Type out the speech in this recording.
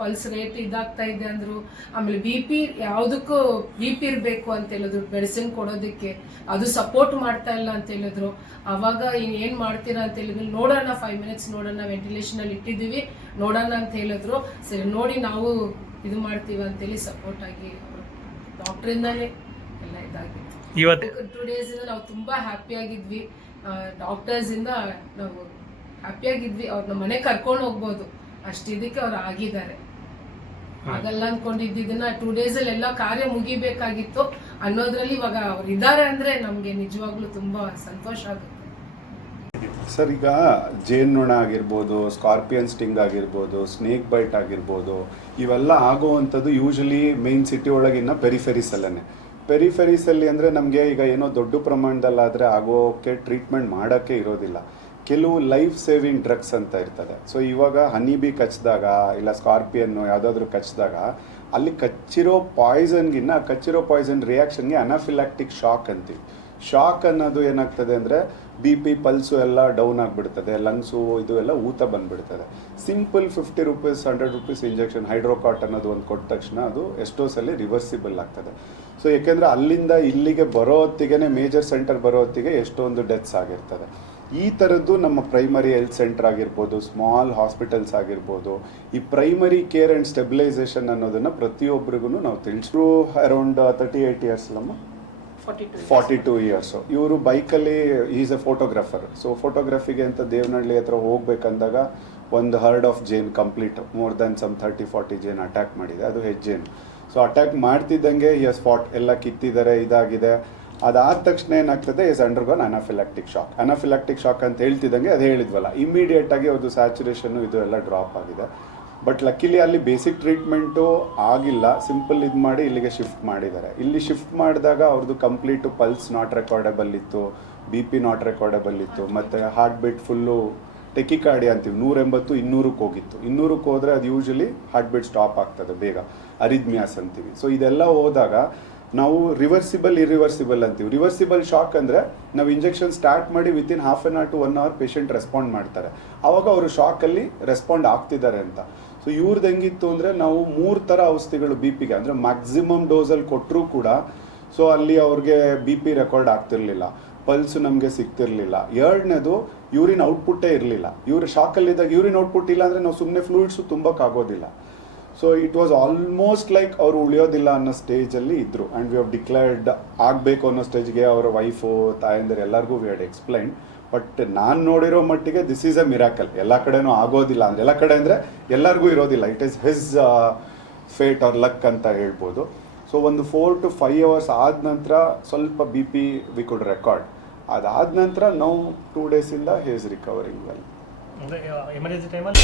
Pulse rate ಇದಾಗ್ತಾ ಇದೆ ಅಂದ್ರು ಆಮೇಲೆ ಬಿ ಪಿ ಯಾವುದಕ್ಕೂ ಬಿ ಪಿ ಇರಬೇಕು ಅಂತ ಹೇಳಿದ್ರು ಮೆಡಿಸಿನ್ ಕೊಡೋದಕ್ಕೆ. ಅದು ಸಪೋರ್ಟ್ ಮಾಡ್ತಾ ಇಲ್ಲ ಅಂತ ಹೇಳಿದ್ರು. ಅವಾಗ ಏನ್ ಮಾಡ್ತೀರಾ ಅಂತ ಹೇಳಿದ್ರು ನೋಡೋಣ ಫೈವ್ ಮಿನಿಟ್ಸ್ ನೋಡೋಣ ವೆಂಟಿಲೇಷನ್ ಅಲ್ಲಿ ಇಟ್ಟಿದ್ದೀವಿ ನೋಡೋಣ ಅಂತ ಹೇಳಿದ್ರು. ಸರಿ ನೋಡಿ ನಾವು ಇದು ಮಾಡ್ತೀವಿ ಅಂತೇಳಿ ಸಪೋರ್ಟ್ ಆಗಿ ಡಾಕ್ಟರ್ ಇಂದಾನೆ ಎಲ್ಲ ಇದಾಗಿತ್ತು ಟೂ ಡೇಸ್ ಇಂದ ನಾವು ತುಂಬಾ ಹ್ಯಾಪಿ ಆಗಿದ್ವಿ. ಡಾಕ್ಟರ್ಸ್ ಇಂದ ನಾವು ಹ್ಯಾಪಿ ಆಗಿದ್ವಿ. ಅವ್ರ ಮನೆ ಕರ್ಕೊಂಡು ಹೋಗ್ಬೋದು. ಅಷ್ಟು ಇದಕ್ಕೆ ಅವ್ರು ಆಗಿದ್ದಾರೆ. ಆಗಲ್ಲ ಅನ್ಕೊಂಡಿದ್ದನ್ನ ಟೂ ಡೇಸ್ ಅಲ್ಲಿ ಎಲ್ಲ ಕಾರ್ಯ ಮುಗಿಬೇಕಾಗಿತ್ತು. ಅನ್ನೋದ್ರಲ್ಲಿ ಇವಾಗ ಅವ್ರು ಇದ್ದಾರೆ ಅಂದ್ರೆ ನಮ್ಗೆ ನಿಜವಾಗ್ಲೂ ತುಂಬಾ ಸಂತೋಷ ಆಗುತ್ತೆ. ಸರ್ ಈಗ ಜೇನ್ನೊಣ ಆಗಿರ್ಬೋದು ಸ್ಕಾರ್ಪಿಯನ್ ಸ್ಟಿಂಗ್ ಆಗಿರ್ಬೋದು ಸ್ನೇಕ್ ಬೈಟ್ ಆಗಿರ್ಬೋದು ಇವೆಲ್ಲ ಆಗುವಂಥದ್ದು ಯೂಶಲಿ ಮೇನ್ ಸಿಟಿ ಒಳಗಿನ ಪೆರಿಫೆರಿಸಲ್ಲೇ ಪೆರಿಫೆರೀಸಲ್ಲಿ ಅಂದರೆ ನಮಗೆ ಈಗ ಏನೋ ದೊಡ್ಡ ಪ್ರಮಾಣದಲ್ಲಾದರೆ ಆಗೋಕ್ಕೆ ಟ್ರೀಟ್ಮೆಂಟ್ ಮಾಡೋಕ್ಕೆ ಇರೋದಿಲ್ಲ. ಕೆಲವು ಲೈಫ್ ಸೇವಿಂಗ್ ಡ್ರಗ್ಸ್ ಅಂತ ಇರ್ತದೆ. ಸೊ ಇವಾಗ ಹನಿ ಬಿ ಕಚ್ಚಿದಾಗ ಇಲ್ಲ ಸ್ಕಾರ್ಪಿಯನ್ನು ಯಾವುದಾದ್ರೂ ಕಚ್ಚಿದಾಗ ಅಲ್ಲಿ ಕಚ್ಚಿರೋ ಪಾಯ್ಸನ್ಗಿನ್ನ ಕಚ್ಚಿರೋ ಪಾಯ್ಸನ್ ರಿಯಾಕ್ಷನ್ಗೆ ಅನಾಫಿಲಾಕ್ಟಿಕ್ ಶಾಕ್ ಅಂತೀವಿ. ಶಾಕ್ ಅನ್ನೋದು ಏನಾಗ್ತದೆ ಅಂದರೆ ಬಿ ಪಿ ಪಲ್ಸು ಎಲ್ಲ ಡೌನ್ ಆಗಿಬಿಡ್ತದೆ ಲಂಗ್ಸು ಇದು ಎಲ್ಲ ಊತ ಬಂದುಬಿಡ್ತದೆ. Simple fifty rupees hundred rupees injection hydrocort ಅನ್ನೋದು ಒಂದು ಕೊಟ್ಟ ತಕ್ಷಣ ಅದು ಎಷ್ಟೋ ಸಲ ರಿವರ್ಸಿಬಲ್ ಆಗ್ತದೆ. ಸೊ ಏಕೆಂದರೆ ಅಲ್ಲಿಂದ ಇಲ್ಲಿಗೆ ಬರೋ ಹೊತ್ತಿಗೆ ಮೇಜರ್ ಸೆಂಟರ್ ಬರೋ ಹೊತ್ತಿಗೆ ಎಷ್ಟೊಂದು ಡೆತ್ಸ್ ಆಗಿರ್ತದೆ. ಈ ಥರದ್ದು ನಮ್ಮ ಪ್ರೈಮರಿ ಹೆಲ್ತ್ ಸೆಂಟರ್ ಆಗಿರ್ಬೋದು ಸ್ಮಾಲ್ ಹಾಸ್ಪಿಟಲ್ಸ್ ಆಗಿರ್ಬೋದು ಈ ಪ್ರೈಮರಿ ಕೇರ್ ಆ್ಯಂಡ್ ಸ್ಟೆಬಿಲೈಸೇಷನ್ ಅನ್ನೋದನ್ನು ಪ್ರತಿಯೊಬ್ಬರಿಗೂ ನಾವು ತಿಳಿಸ್ರು ಅರೌಂಡ್ ತರ್ಟಿ ಏಯ್ಟ್ ಇಯರ್ಸ್ ನಮ್ಮ ಫಾರ್ಟಿ ಟು ಇಯರ್ಸು ಇವರು ಬೈಕಲ್ಲಿ ಈಸ್ ಎ ಫೋಟೋಗ್ರಾಫರ್ ಸೊ ಫೋಟೋಗ್ರಫಿಗೆ ಅಂತ ದೇವನಹಳ್ಳಿ ಹತ್ರ ಹೋಗ್ಬೇಕಂದಾಗ ಒಂದು herd of Jane complete more than some thirty forty Jane attack ಮಾಡಿದೆ. ಅದು ಹೆಜ್ಜೇನು. ಸೊ ಅಟ್ಯಾಕ್ ಮಾಡ್ತಿದ್ದಂಗೆ ಈ ಸ್ಪಾಟ್ ಎಲ್ಲ ಕಿತ್ತಿದ್ದಾರೆ ಇದಾಗಿದೆ. ಅದಾದ ತಕ್ಷಣ ಏನಾಗ್ತದೆ is undergone anaphylactic shock anaphylactic shock ಅಂತ ಹೇಳ್ತಿದ್ದಂಗೆ ಅದು ಹೇಳಿದ್ವಲ್ಲ. ಇಮಿಡಿಯೇಟ್ ಆಗಿ ಅದು ಸ್ಯಾಚುರೇಷನ್ ಇದು ಎಲ್ಲ ಡ್ರಾಪ್ ಆಗಿದೆ. ಬಟ್ ಲಕ್ಕಿಲಿ ಅಲ್ಲಿ ಬೇಸಿಕ್ ಟ್ರೀಟ್ಮೆಂಟು ಆಗಿಲ್ಲ. ಸಿಂಪಲ್ ಇದು ಮಾಡಿ ಇಲ್ಲಿಗೆ ಶಿಫ್ಟ್ ಮಾಡಿದ್ದಾರೆ. ಇಲ್ಲಿ ಶಿಫ್ಟ್ ಮಾಡಿದಾಗ ಅವ್ರದ್ದು ಕಂಪ್ಲೀಟು ಪಲ್ಸ್ ನಾಟ್ ರೆಕಾರ್ಡಬಲ್ ಇತ್ತು ಬಿ ಪಿ ನಾಟ್ ರೆಕಾರ್ಡಬಲ್ ಇತ್ತು, ಮತ್ತು ಹಾರ್ಟ್ ಬೀಟ್ ಫುಲ್ಲು ಟೆಕಿಕಾಡಿ ಅಂತೀವಿ. ನೂರ ಎಂಬತ್ತು ಇನ್ನೂರಕ್ಕೆ ಹೋಗಿತ್ತು. ಇನ್ನೂರಕ್ಕೆ ಹೋದರೆ ಅದು ಯೂಶಲಿ ಹಾರ್ಟ್ ಬೀಟ್ ಸ್ಟಾಪ್ ಆಗ್ತದೆ, ಬೇಗ. ಅರಿದ್ಮ್ಯಾಸ್ ಅಂತೀವಿ. ಸೊ ಇದೆಲ್ಲ ಹೋದಾಗ ನಾವು ರಿವರ್ಸಿಬಲ್ ಇರಿವರ್ಸಿಬಲ್ ಅಂತೀವಿ. ರಿವರ್ಸಿಬಲ್ ಶಾಕ್ ಅಂದರೆ ನಾವು ಇಂಜೆಕ್ಷನ್ ಸ್ಟಾರ್ಟ್ ಮಾಡಿ within half an hour to one hour patient respond ಮಾಡ್ತಾರೆ. ಆವಾಗ ಅವರು ಶಾಕಲ್ಲಿ ರೆಸ್ಪಾಂಡ್ ಆಗ್ತಿದ್ದಾರೆ ಅಂತ. ಸೊ ಇವ್ರದ್ದು ಹೆಂಗಿತ್ತು ಅಂದರೆ ನಾವು ಮೂರು ಥರ ಔಷಧಿಗಳು ಬಿ ಪಿಗೆ ಅಂದರೆ ಮ್ಯಾಕ್ಸಿಮಮ್ ಡೋಸಲ್ಲಿ ಕೊಟ್ಟರೂ ಕೂಡ ಸೊ ಅಲ್ಲಿ ಅವ್ರಿಗೆ ಬಿ ಪಿ ರೆಕಾರ್ಡ್ ಆಗ್ತಿರ್ಲಿಲ್ಲ. ಪಲ್ಸು ನಮಗೆ ಸಿಗ್ತಿರ್ಲಿಲ್ಲ. ಎರಡನೇದು ಯೂರಿನ್ ಔಟ್ಪುಟ್ಟೇ ಇರಲಿಲ್ಲ. ಇವರು ಶಾಕಲ್ಲಿದ್ದಾಗ ಯೂರಿನ್ ಔಟ್ಪುಟ್ ಇಲ್ಲ ಅಂದರೆ ನಾವು ಸುಮ್ಮನೆ fluids ತುಂಬಕ್ಕಾಗೋದಿಲ್ಲ so it was almost like ಅವರು ಉಳಿಯೋದಿಲ್ಲ ಅನ್ನೋ ಸ್ಟೇಜಲ್ಲಿ ಇದ್ರು. ಆ್ಯಂಡ್ ವಿ ಹವ್ ಡಿಕ್ಲೇರ್ಡ್ ಆಗಬೇಕು ಅನ್ನೋ ಸ್ಟೇಜ್ಗೆ ಅವರ ವೈಫು ತಾಯಂದಿರು ಎಲ್ಲರಿಗೂ ವಿ ಹ್ಯಾಡ್ ಎಕ್ಸ್ಪ್ಲೈನ್ ಬಟ್ ನಾನು ನೋಡಿರೋ ಮಟ್ಟಿಗೆ ದಿಸ್ ಈಸ್ ಅ ಮಿರಾಕಲ್ ಎಲ್ಲ ಕಡೆನೂ ಆಗೋದಿಲ್ಲ ಅಂದರೆ, ಎಲ್ಲ ಕಡೆ ಅಂದರೆ ಎಲ್ಲರಿಗೂ ಇರೋದಿಲ್ಲ. It is his fate or luck ಅಂತ ಹೇಳ್ಬೋದು. ಸೊ ಒಂದು ಫೋರ್ ಟು ಫೈವ್ ಅವರ್ಸ್ ಆದ ನಂತರ ಸ್ವಲ್ಪ B P we could record ಅದಾದ ನಂತರ ನಾವು ಟೂ ಡೇಸಿಂದ ಹೇಸ್ ರಿಕವರಿಂಗ್ ವೆಲ್ ಎಮರ್ಜೆನ್ಸಿ ಟೈಮಲ್ಲಿ